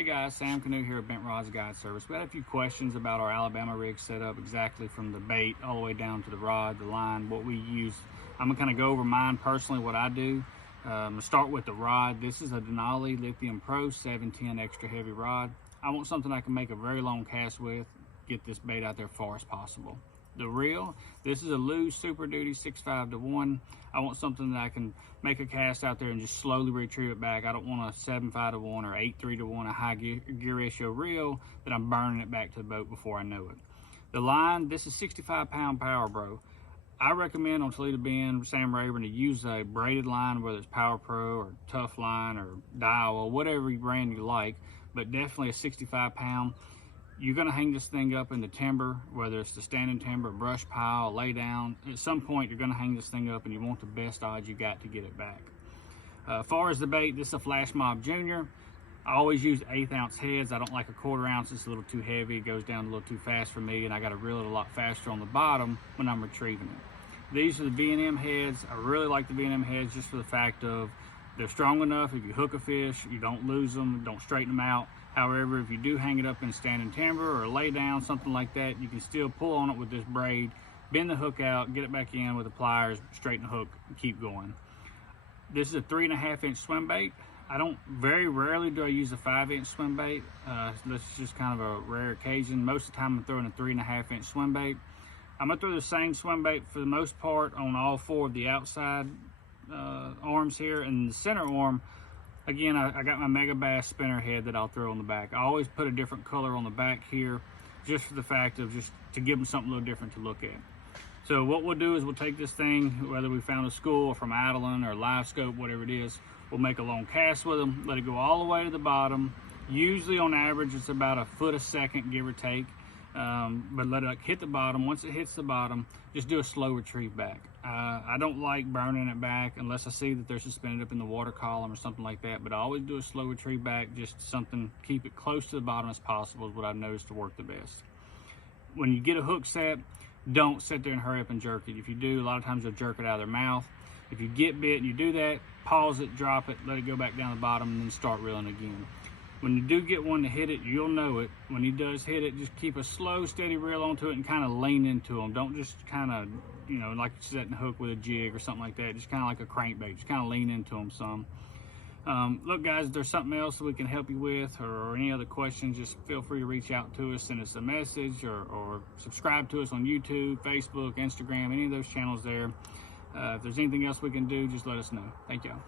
Hey guys, Sam Canoe here at Bent Rods Guide Service. We had a few questions about our Alabama rig setup, exactly from the bait all the way down to the rod, the line, what we use. I'm gonna kind of go over mine personally, what I do. I'm gonna start with the rod. This is a Denali Lithium Pro 710 extra heavy rod. I want something I can make a very long cast with, get this bait out there far as possible. The reel, this is a Lew's Super Duty 6.5 to 1. I want something that I can make a cast out there and just slowly retrieve it back. I don't want a 7.5 to 1 or 8.3 to 1, a high gear ratio reel that I'm burning it back to the boat before I know it. The line, this is 65-pound Power Bro. I recommend on Toledo Bend, Sam Rayburn, to use a braided line, whether it's Power Pro or Tough Line or Dial, whatever brand you like, but definitely a 65-pound. You're gonna hang this thing up in the timber, whether it's the standing timber, brush pile, lay down. At some point, you're gonna hang this thing up and you want the best odds you got to get it back. As far as the bait, this is a Flash Mob Junior. I always use 1/8 ounce heads. I don't like a 1/4 ounce, it's a little too heavy. It goes down a little too fast for me, and I gotta reel it a lot faster on the bottom when I'm retrieving it. These are the V&M heads. I really like the V&M heads just for the fact of they're strong enough. If you hook a fish, you don't lose them, don't straighten them out. However, if you do hang it up in standing timber or lay down, something like that, you can still pull on it with this braid, bend the hook out, get it back in with the pliers, straighten the hook, and keep going. This is a 3.5 inch swim bait. Very rarely do I use a 5-inch swim bait. This is just kind of a rare occasion. Most of the time I'm throwing a 3.5 inch swim bait. I'm gonna throw the same swim bait for the most part on all 4 of the outside arms here, and the center arm, again, I got my Mega Bass spinner head that I'll throw on the back. I always put a different color on the back here, just for the fact of just to give them something a little different to look at. So what we'll do is we'll take this thing, whether we found a school or from Adeline or Live Scope, whatever it is, we'll make a long cast with them, let it go all the way to the bottom. Usually on average, it's about a foot a second, give or take. But let it hit the bottom. Once it hits the bottom, just do a slow retrieve back. I don't like burning it back unless I see that they're suspended up in the water column or something like that, but I always do a slow retrieve back, just something, keep it close to the bottom as possible is what I've noticed to work the best. When you get a hook set, don't sit there and hurry up and jerk it. If you do, a lot of times you'll jerk it out of their mouth. If you get bit and you do that, pause it, drop it, let it go back down the bottom, and then start reeling again. When you do get one to hit it, you'll know it. When he does hit it, just keep a slow, steady reel onto it and kind of lean into him. Don't just kind of, like setting the hook with a jig or something like that. Just kind of like a crankbait. Just kind of lean into him some. Look, guys, if there's something else that we can help you with or any other questions, just feel free to reach out to us, send us a message, or subscribe to us on YouTube, Facebook, Instagram, any of those channels there. If there's anything else we can do, just let us know. Thank y'all.